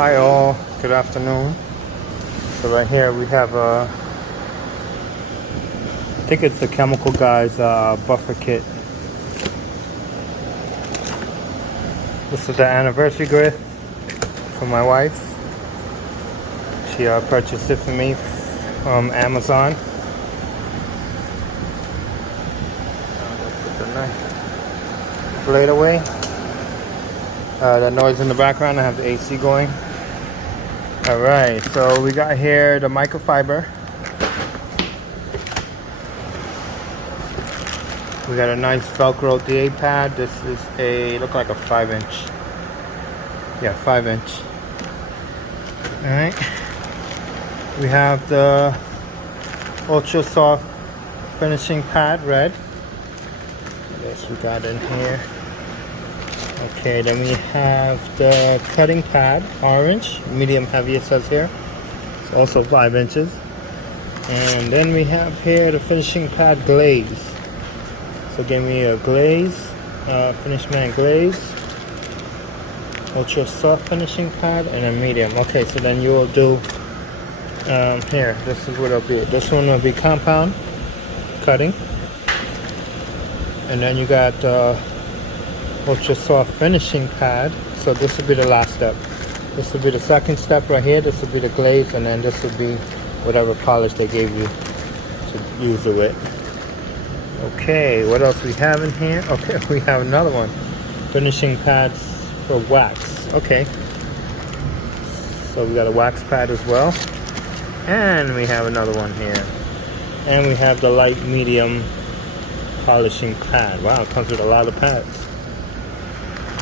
Hi all, good afternoon. So right here we have I think it's the Chemical Guys buffer kit. This is the anniversary gift for my wife. She purchased it for me from Amazon. Let's put the knife blade away. That noise in the background, I have the AC going. Alright, so we got here the microfiber. We got a nice Velcro DA pad. This is look like a 5-inch. Yeah, 5-inch. Alright. We have the ultra soft finishing pad, red. Yes, we got in here. Okay, then we have the cutting pad, orange, medium heavy it says here. It's also 5 inches. And then we have here the finishing pad glaze. So give me a glaze, finish matte glaze, ultra soft finishing pad, and a medium. Okay, so then you will do, here, this is what it'll be. This one will be compound cutting. And then you got ultra soft finishing pad. So this will be the last step. This will be the second step right here. This will be the glaze, and then this will be whatever polish they gave you to use it with. Okay, what else we have in here? Okay, we have another one. Finishing pads for wax. Okay. So we got a wax pad as well. And we have another one here. And we have the light medium polishing pad. Wow, it comes with a lot of pads.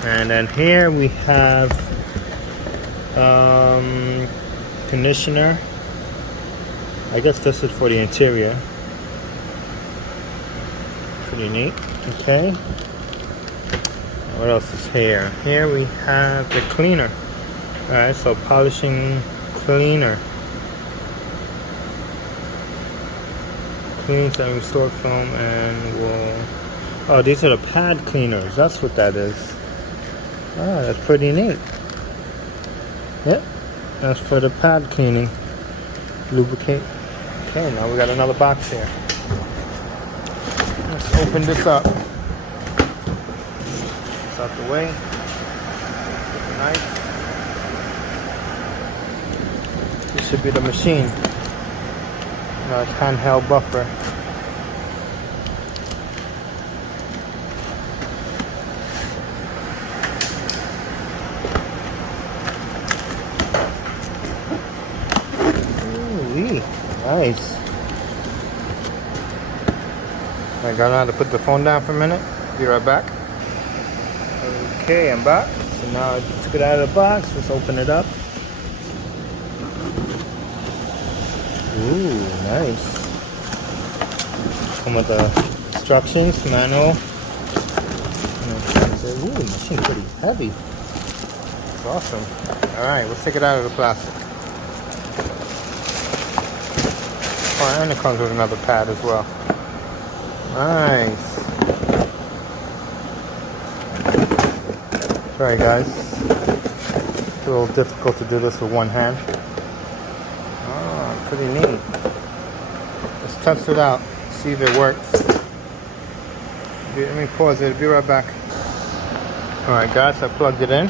And then here we have conditioner. I guess this is for the interior. Pretty neat. Okay. What else is here? Here we have the cleaner. Alright, so polishing cleaner. Cleans and restore film and will... Oh, these are the pad cleaners. That's what that is. Ah, that's pretty neat. Yep, that's for the pad cleaning. Lubricate. Okay, now we got another box here. Let's open this up. It's out the way. Get the knife. This should be the machine. No, it's handheld buffer. Nice. I got now to put the phone down for a minute. Be right back. Okay, I'm back. So now I took it out of the box. Let's open it up. Ooh, nice. Come with the instructions, manual. Ooh, the machine's pretty heavy. It's awesome. Alright, let's take it out of the plastic. Oh, and it comes with another pad as well. Nice. Sorry guys. It's a little difficult to do this with one hand. Oh, pretty neat. Let's test it out. See if it works. Let me pause it. Be right back. Alright guys, I plugged it in.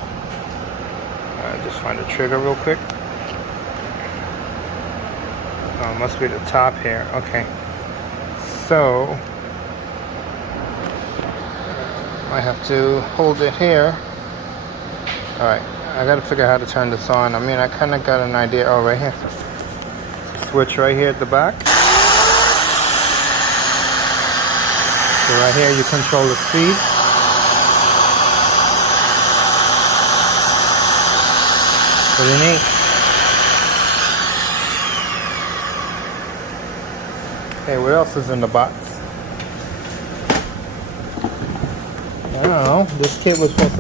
Just find the trigger real quick. Oh, it must be the top here. Okay. So, I have to hold it here. Alright, I gotta figure out how to turn this on. I mean, I kinda got an idea. Oh, right here. Switch right here at the back. So right here you control the speed. Pretty neat. Okay, what else is in the box? I don't know. This kit was supposed to